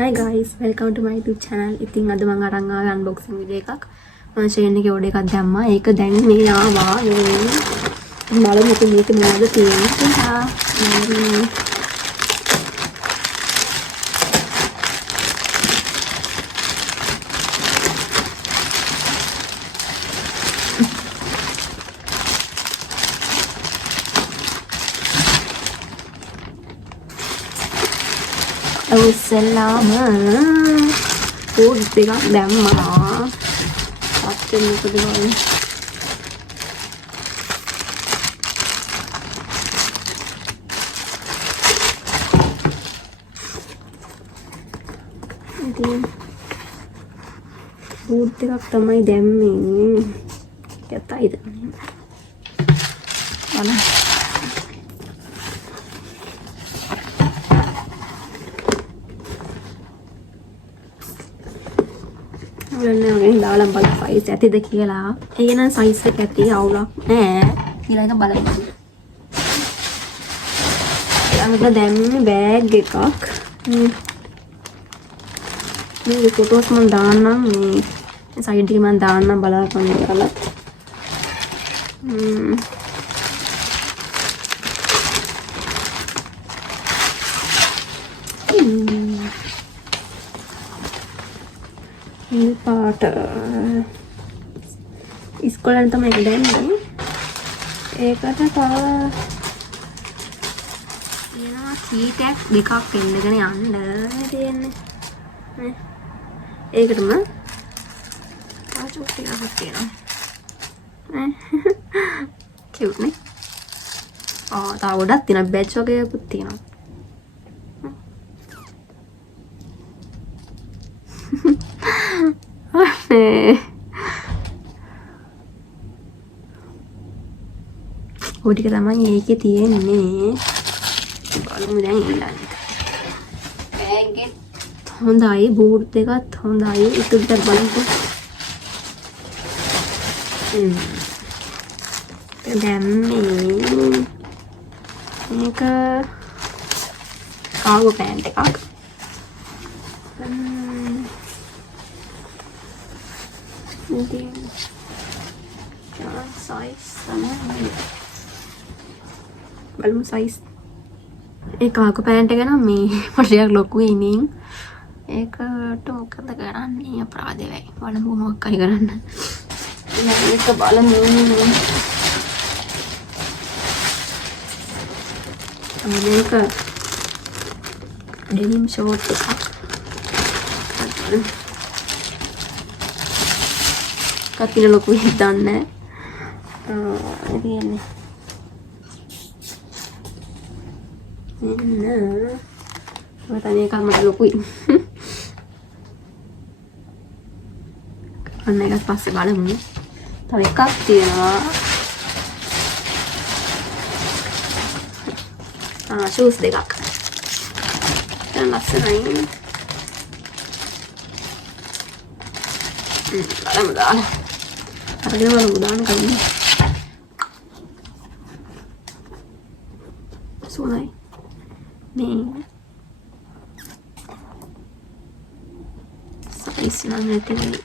Hi guys, welcome to my YouTube channel. ඉතින් අද මම අරන් ආවේ unboxing වීඩියෝ එකක්. මම ෂේන් එකේ ඕඩර් එකක් දැම්මා. ඒක දැන් මේ ආවා. බලමු ඉතින් මේක මොනවද තියෙන්නේ කියලා. Assalamu food ටිකක් දැම්මා. අත්තේ මොකද ගන්නේ? ඉතින් food ටිකක් තමයි දැම්මේ. කැතයිද? බලන්න. ඔයගොල්ලෝ දාලා බලන්න සයිස් ඇතිද කියලා. ඒක නම් සයිස් එක ඇති අවුලක් නෑ. ඊළඟ බලමු. ඊළඟට දැම්මේ බෑග් එකක්. මේ ෆොටෝස් මම දාන්නම් මේ සයිඩ් එකේ මම දාන්නම් බලන්න ඔයාලා. ini part ඉස්කෝලෙන් තමයි ඒක දැම්මේ. ඒකට තව එනවා සීට් දෙකක් එන්නගෙන යන්න තියෙන්නේ. නේ. ඒකටම චුට්ටි එකක් තියෙනවා. නේ. කියුට් නේ. තව ගොඩක් තියෙනවා බැච් වගේකුත් තියෙනවා. ඔටික තමයි ඒකේ තියෙන්නේ. බලමු දැන් ඊළඟට. බෑග් එක හොඳයි, බූට් එකත් හොඳයි. ඒක විතර බලමු. දැන් මේක කාගෝ පෑන්ට් එකක්. ඉතින් size තමයි. බලමු size. ඒ කාගෝ පෑන්ට් එක නම් මේ පොඩ්ඩක් ලොකුයි ඉනින්. ඒකට මොකද කරන්නේ අපරාධ වෙයි. බලමු මොකක් හරි කරන්න. මේක බලමු. මේක ඩෙනිම් ෂෝට් එකක්. කතින ලොකු හිතන්නේ. ඉතින් මට මේක මට ලොකුයි. අන්න එකත් පස්සේ බලමු. තව එකක් තියෙනවා. ෂූස් දෙකක්. දැන් ලස්සනයි. බලමු දාන්න. අරගෙන බලමු දාන්න කලින්. සුවයි. මේ සයිස් නම් නැති වෙයි.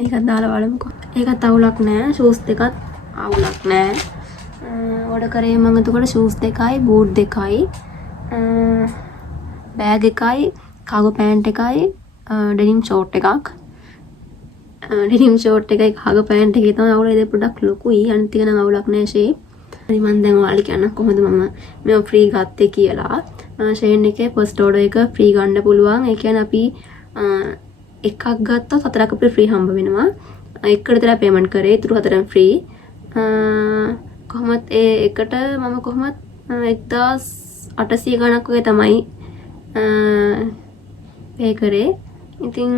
ඒකත් දාලා බලමුකෝ. ඒකත් අවුලක් නෑ. ෂූස් දෙකත් අවුලක් නෑ. ඕඩර් කරේ මම එතකොට ෂූස් දෙකයි, බූට් දෙකයි, බෑග් එකයි, කාගෝ පෑන්ට් එකයි, ඩෙනිම් ෂෝට් එකක්. ඩෙනිම් ෂෝට් එකයි කාගෝ පෑන්ට් එකේ තමයි අවුල. ඒක පොඩ්ඩක් ලොකුයි. අනිත් එක නම් අවුලක් නෑ ෂේ. හරි මම දැන් ඔයාලට කියන්න කොහොමද මම මේව ෆ්‍රී ගත්තේ කියලා. ෂේන් එකේ ෆස්ට් ඕඩර් එක ෆ්‍රී ගන්න පුළුවන්. ඒ කියන්නේ අපි එකක් ගත්තොත් හතරක් අපිට ෆ්‍රී හම්බ වෙනවා. එකකට විතර පේමන්ට් කරේ. ඊටු හතරෙන් ෆ්‍රී. කොහොමද ඒ එකට මම කොහොමද 1800 ගණක් වගේ තමයි පේ කරේ. ඉතින්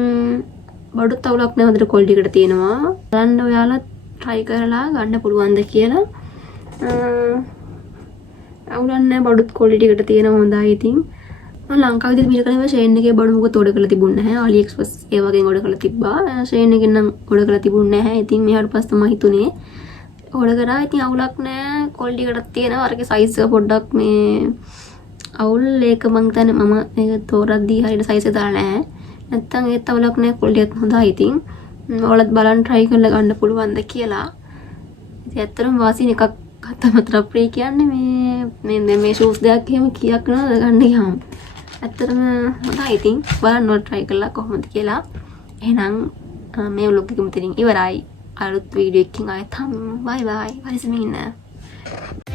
බඩුත් අවුලක් නෑ. හොඳට ක්වොලිටි එකට තියෙනවා. බලන්න ඔයාලා try කරලා ගන්න පුළුවන්ද කියලා. අවුලක් නෑ. බඩුත් ක්වොලිටි එකට තියෙනවා. හොඳයි. ඉතින් මම ලංකාවේදී මීට කලින් ෂේන් එකේ බඩු මොකද ඕඩර් කරලා තිබුණේ නැහැ. AliExpress ඒ වගේ ඕඩර් කරලා තිබ්බා. ෂේන් එකෙන් නම් ඕඩර් කරලා තිබුණේ නැහැ. ඉතින් මෙහාට පස්සේ තමයි හිතුනේ ඕඩර් කරා. ඉතින් අවුලක් නෑ. ක්වොලිටි එකටත් තියෙනවා. අරගේ සයිස් එක පොඩ්ඩක් මේ අවුල් ඒක මං හිතන්නේ මම මේක තෝරද්දී හරියට සයිස් එක දාලා නෑ. නැත්තම් ඒත් අවුලක් නෑ. ක්වොලිටි එකත් හොඳයි. ඉතින් ඔයාලත් බලන්න try කරලා ගන්න පුළුවන්ද කියලා. ඉතින් ඇත්තටම වාසින එකක් අතමතර ප්‍රේ කියන්නේ මේ shoes දෙයක් එහෙම කීයක් නේද ගන්න ගියාම. ඇත්තටම හොඳයි. ඉතින් බලන්න ඕන try කරලා කොහොමද කියලා. එහෙනම් මේ vlog එක මෙතනින් ඉවරයි. අලුත් වීඩියෝ එකකින් ආයෙත් හමු. bye bye. පරිස්සමින් ඉන්න.